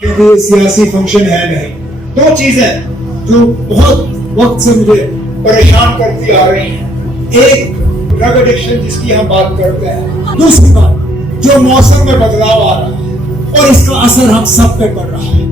क्योंकि ये सियासी फंक्शन है नहीं। दो चीजें जो बहुत वक्त से मुझे परेशान करती आ रही हैं, एक ड्रग एडिक्शन जिसकी हम बात करते हैं, दूसरी बात जो मौसम में बदलाव आ रहा है और इसका असर हम सब पे पड़ रहा है।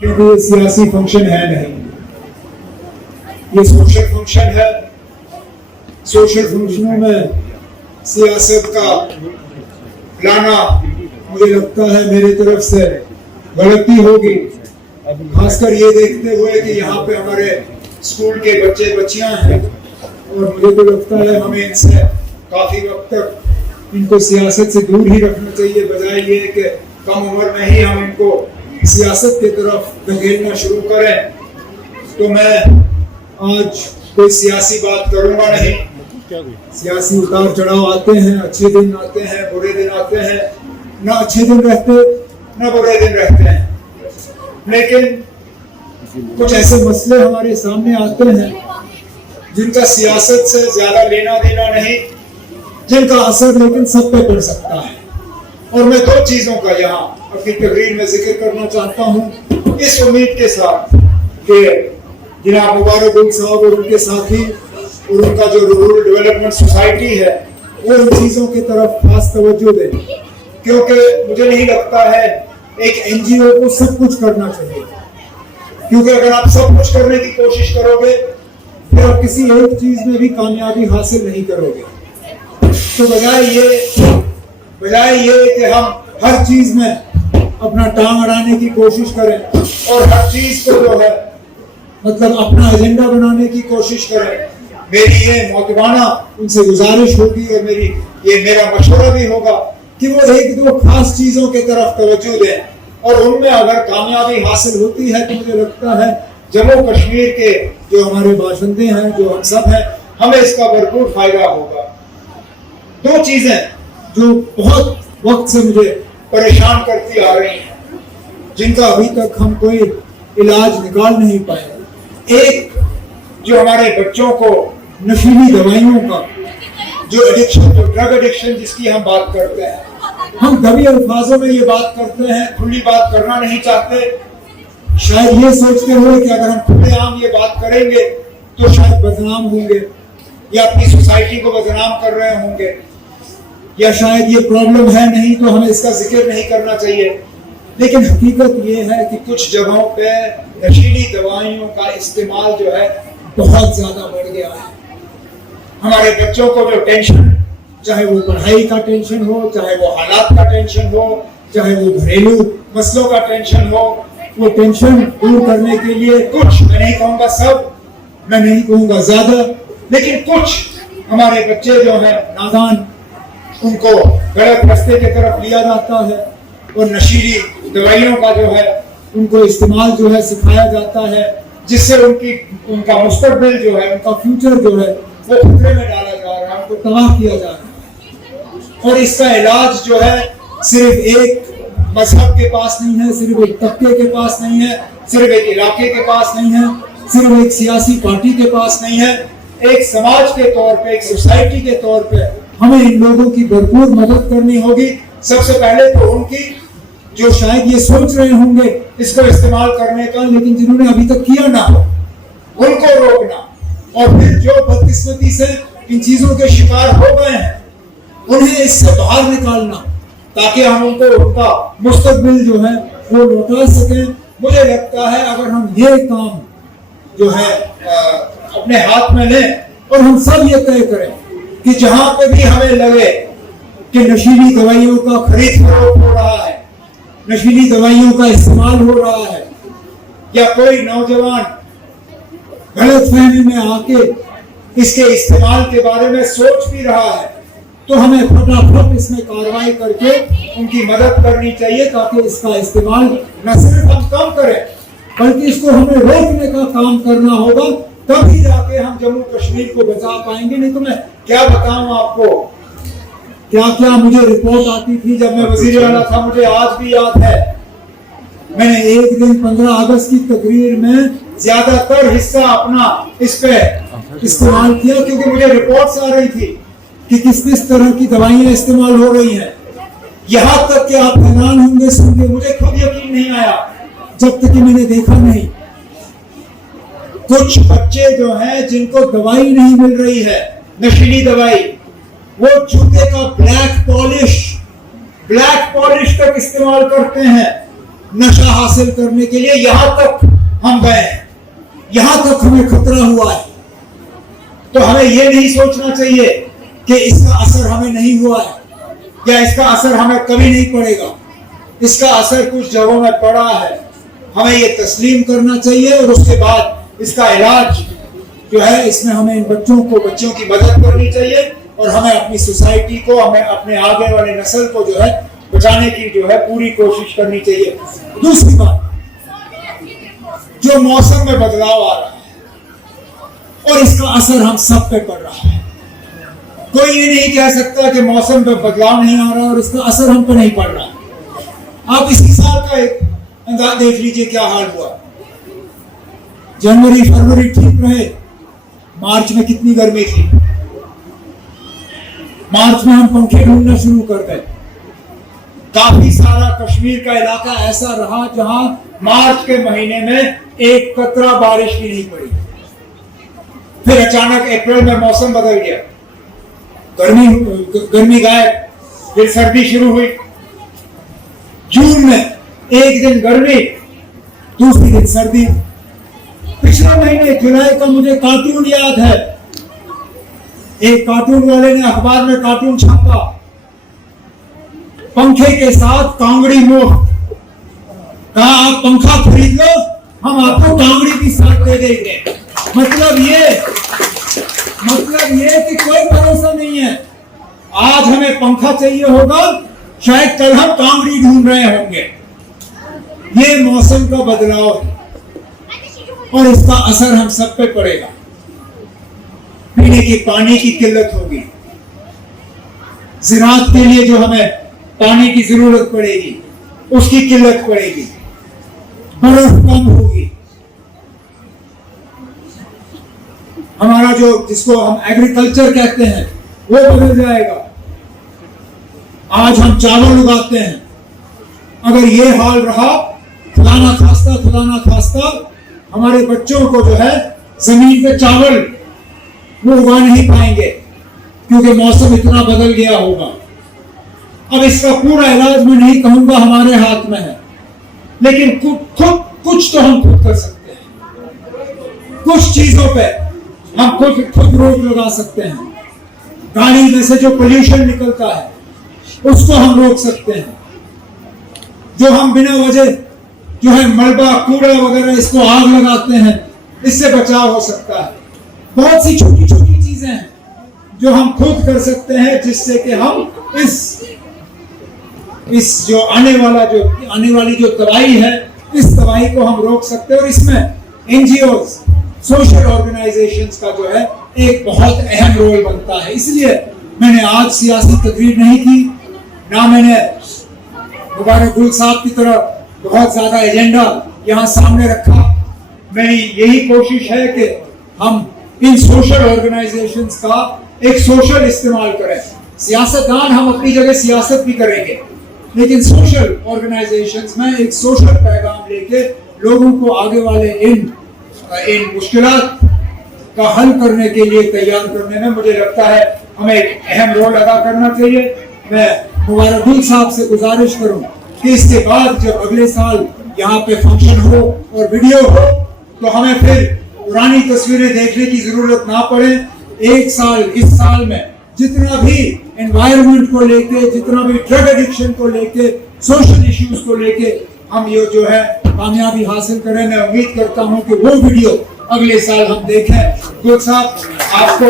क्योंकि ये सियासी फंक्शन है नहीं, ये सोशल फंक्शन है। सोशल फंक्शनों में सियासत का लाना मुझे लगता है मेरी तरफ से गलती होगी, खासकर ये देखते हुए कि यहाँ पे हमारे स्कूल के बच्चे बच्चियां हैं और मुझे तो लगता है हमें इनसे काफी वक्त तक इनको सियासत से दूर ही रखना चाहिए, बजाय ये कि कम उम्र में ही हम इनको सियासत की तरफ धकेलना शुरू करें। तो मैं आज कोई सियासी बात करूंगा नहीं। सियासी उतार चढ़ाव आते हैं, अच्छे दिन आते हैं, बुरे दिन आते हैं, ना अच्छे दिन रहते ना बुरे दिन रहते हैं, लेकिन कुछ ऐसे मसले हमारे सामने आते हैं जिनका सियासत से ज्यादा लेना देना नहीं, जिनका असर लेकिन सब पे पड़ सकता है। और मैं दो चीजों का यहाँ अपनी तकरीर में जिक्र करना चाहता हूँ, इस उम्मीद के साथ कि जनाब मुबारक साहब और उनके साथी और उनका जो रूरल डेवलपमेंट सोसाइटी है वो इन चीजों की तरफ खास तवज्जो दें, क्योंकि मुझे नहीं लगता है एक एनजीओ को सब कुछ करना चाहिए, क्योंकि अगर आप सब कुछ करने की कोशिश करोगे फिर आप किसी एक चीज में भी कामयाबी हासिल नहीं करोगे। तो बजाय ये कि हम हर चीज में अपना टांग अड़ाने की कोशिश करें और हर चीज को जो है मतलब अपना एजेंडा बनाने की कोशिश करें, मेरी ये मोहतबाना उनसे गुजारिश होगी और मेरा मशवरा भी होगा कि वो एक दो खास चीजों की तरफ तवज्जो दें और उनमें अगर कामयाबी हासिल होती है तो मुझे लगता है जम्मू कश्मीर के जो हमारे बाशिंदे हैं, जो हम सब हैं, हमें इसका भरपूर फायदा होगा। दो चीजें जो बहुत वक्त से मुझे परेशान करती आ रही हैं, जिनका अभी तक हम कोई इलाज निकाल नहीं पाए। एक जो हमारे बच्चों को नशीली दवाइयों का जो एडिक्शन, जो ड्रग एडिक्शन जिसकी हम बात करते हैं, हम दबी अल्फाजों में ये बात करते हैं, खुली बात करना नहीं चाहते, शायद ये सोचते हुए कि अगर हम खुलेआम ये बात करेंगे तो शायद बदनाम होंगे या अपनी सोसाइटी को बदनाम कर रहे होंगे, या शायद ये प्रॉब्लम है नहीं तो हमें इसका जिक्र नहीं करना चाहिए। लेकिन हकीकत ये है कि कुछ जगहों पे नशीली दवाइयों का इस्तेमाल जो है बहुत ज्यादा बढ़ गया है। हमारे बच्चों को जो टेंशन, चाहे वो पढ़ाई का टेंशन हो, चाहे वो हालात का टेंशन हो, चाहे वो घरेलू मसलों का टेंशन हो, वो टेंशन दूर करने के लिए कुछ, मैं नहीं कहूँगा सब, मैं नहीं कहूँगा ज्यादा, लेकिन कुछ हमारे बच्चे जो है नादान, उनको गलत रास्ते की तरफ लिया जाता है और नशीली दवाइयों का जो है उनको इस्तेमाल जो है सिखाया जाता है, जिससे उनका मुस्तकबिल जो है, उनका फ्यूचर जो है वो खतरे में डाला जा रहा है, उनको तबाह किया जा रहा है। और इसका इलाज जो है सिर्फ एक मजहब के पास नहीं है, सिर्फ एक तबके के पास नहीं है, सिर्फ एक इलाके के पास नहीं है, सिर्फ एक सियासी पार्टी के पास नहीं है। एक समाज के तौर पे, एक सोसाइटी के तौर पे हमें इन लोगों की भरपूर मदद करनी होगी। सबसे पहले तो उनकी जो शायद ये सोच रहे होंगे इसको इस्तेमाल करने का, लेकिन जिन्होंने अभी तक किया ना हो, उनको रोकना, और फिर जो बदकिस्मती से इन चीजों के शिकार हो गए हैं उन्हें इससे बाहर निकालना, ताकि हम उनको उनका मुस्तकबिल जो है वो लौटा सकें। मुझे लगता है अगर हम ये काम जो है अपने हाथ में लें और हम सब ये तय करें कि जहां पे भी हमें लगे कि नशीली दवाइयों का खरीद फरोख्त हो रहा है, नशीली दवाइयों का इस्तेमाल हो रहा है, या कोई नौजवान गलत फहमी में आके इसके इस्तेमाल के बारे में सोच भी रहा है, तो हमें फटाफट इसमें कार्रवाई करके उनकी मदद करनी चाहिए, ताकि इसका इस्तेमाल न सिर्फ हम कम करें बल्कि इसको हमें रोकने का काम करना होगा, तभी जाके हम जम्मू कश्मीर को बचा पाएंगे। नहीं तो मैं क्या बताऊं आपको, क्या क्या मुझे रिपोर्ट आती थी जब मैं वजीर आला था, मुझे आज भी याद है। मैंने एक दिन 15 अगस्त की तकरीर में ज्यादातर हिस्सा अपना इस पे इस्तेमाल किया, क्योंकि मुझे रिपोर्ट्स आ रही थी कि किस किस तरह की दवाइयां इस्तेमाल हो रही हैं। यहां तक कि आप हैरान होंगे सुन के, मुझे खुद यकीन नहीं आया जब तक कि मैंने देखा नहीं। कुछ बच्चे जो हैं जिनको दवाई नहीं मिल रही है, नशीली दवाई, वो जूते का ब्लैक पॉलिश तक इस्तेमाल करते हैं नशा हासिल करने के लिए। यहां तक हम गए, यहां तक हमें खतरा हुआ है। तो हमें यह नहीं सोचना चाहिए कि इसका असर हमें नहीं हुआ है या इसका असर हमें कभी नहीं पड़ेगा। इसका असर कुछ जगहों में पड़ा है, हमें ये तस्लीम करना चाहिए और उसके बाद इसका इलाज जो है, इसमें हमें इन बच्चों की मदद करनी चाहिए और हमें अपनी सोसाइटी को, हमें अपने आगे वाले नस्ल को जो है बचाने की जो है पूरी कोशिश करनी चाहिए। दूसरी बात, जो मौसम में बदलाव आ रहा है और इसका असर हम सब पे पड़ रहा है। कोई ये नहीं कह सकता कि मौसम पे बदलाव नहीं आ रहा और इसका असर हम पे नहीं पड़ रहा। आप इसी साल का एक अंदाज देख लीजिए क्या हाल हुआ। जनवरी फरवरी ठीक रहे, मार्च में कितनी गर्मी थी। मार्च में हम पंखे ढूंढना शुरू कर गए। काफी सारा कश्मीर का इलाका ऐसा रहा जहां मार्च के महीने में एक कतरा बारिश भी नहीं पड़ी। फिर अचानक अप्रैल में मौसम बदल गया, गर्मी गायब, फिर सर्दी शुरू हुई। जून में एक दिन गर्मी, दूसरी दिन सर्दी। पिछले महीने जुलाई का मुझे कार्टून याद है, एक कार्टून वाले ने अखबार में कार्टून छापा, पंखे के साथ कांगड़ी मुफ्त। कहा आप पंखा खरीद लो, हम आपको कांगड़ी भी साथ दे देंगे। मतलब ये कि कोई भरोसा नहीं है। आज हमें पंखा चाहिए होगा, शायद कल हम कांगड़ी ढूंढ रहे होंगे। ये मौसम का बदलाव है और इसका असर हम सब पे पड़ेगा। पीने की पानी की किल्लत होगी, ज़राअत के लिए जो हमें पानी की जरूरत पड़ेगी उसकी किल्लत पड़ेगी, बर्फ कम होगी, हमारा जो जिसको हम एग्रीकल्चर कहते हैं वो बदल जाएगा। आज हम चावल उगाते हैं, अगर ये हाल रहा, खुदा ना खास्ता हमारे बच्चों को जो है जमीन पे चावल वो उगा नहीं पाएंगे, क्योंकि मौसम इतना बदल गया होगा। अब इसका पूरा इलाज मैं नहीं कहूंगा हमारे हाथ में है, लेकिन कुछ तो हम खुद कर सकते हैं। कुछ चीजों पे हम खुद रोक लगा सकते हैं। गाड़ी में से जो पोल्यूशन निकलता है उसको हम रोक सकते हैं। जो हम बिना वजह जो है मलबा कूड़ा वगैरह इसको आग लगाते हैं, इससे बचाव हो सकता है। बहुत सी छोटी छोटी चीजें हैं जो हम खुद कर सकते हैं, जिससे कि हम इस जो आने वाली जो तबाही है, इस तबाही को हम रोक सकते हैं। और इसमें एनजीओज, सोशल ऑर्गेनाइजेशंस का जो है एक बहुत अहम रोल बनता है। इसलिए मैंने आज सियासी तकरीर नहीं की, ना मैंने मुबारक गुल साहब की तरह बहुत ज्यादा एजेंडा यहाँ सामने रखा। मेरी यही कोशिश है कि हम इन सोशल ऑर्गेनाइजेशंस का एक सोशल इस्तेमाल करें। सियासतदान हम अपनी जगह सियासत भी करेंगे, लेकिन सोशल ऑर्गेनाइजेशंस में एक सोशल पैगाम लेके लोगों को आगे वाले इन मुश्किलात का हल करने के लिए तैयार करने में मुझे लगता है हमें एक अहम रोल अदा करना चाहिए। मैं मुबारक गुल साहब से गुजारिश करूं कि इसके बाद जब अगले साल यहाँ पे फंक्शन हो और वीडियो हो, तो हमें फिर पुरानी तस्वीरें देखने की जरूरत ना पड़े। एक साल, इस साल में जितना भी एनवायरनमेंट को लेके, जितना भी ड्रग एडिक्शन को लेके, सोशल इश्यूज को लेके हम ये जो है कामयाबी हासिल करें। मैं उम्मीद करता हूं कि वो वीडियो अगले साल हम देखें। गुल साहब, आपको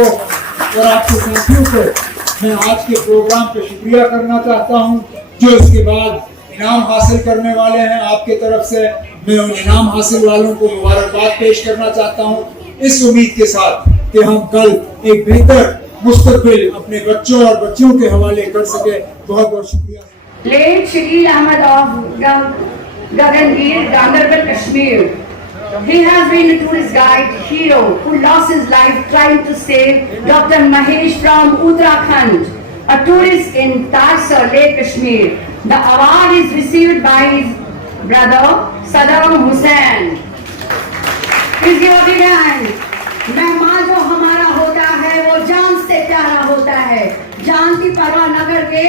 और आपके साथियों को मैं आज के प्रोग्राम पे शुक्रिया करना चाहता हूँ। जो इसके बाद इनाम हासिल करने वाले हैं आपके तरफ से, मैं उन इनाम हासिल वालों को मुबारकबाद पेश करना चाहता हूँ, इस उम्मीद के साथ कि हम कल एक बेहतर मुस्तकबिल अपने बच्चों और बच्चियों के हवाले कर सके। बहुत बहुत शुक्रिया। Late Shakil Ahmed of Gagangir, Gandarban, Kashmir. He has been a tourist guide hero who lost his life trying to save Dr. Mahesh from Uttarakhand, a tourist in Tarsar, Lake Kashmir. The award is received by his brother Saddam Hussain. Please give a big hand. मेहमान जो हमारा होता है वो जान से प्यारा होता है, जान की परवाह न करके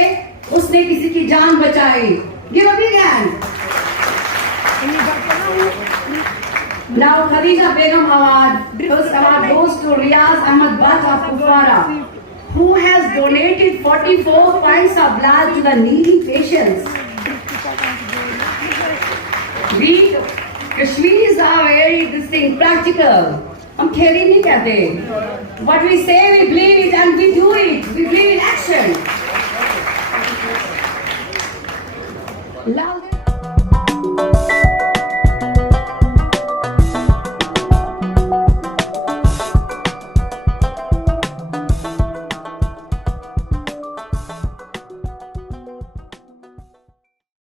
उसने किसी की जान बचाई। Give a big hand. Now Khadija Begum Award. First award goes to Riyaz Ahmad Bhat of Kupwara, who has donated 44 pints of blood to the needy patients. We Kashmiris are very practical. हम खेली नहीं कहते। What we say, we believe it and we do it. We believe in action.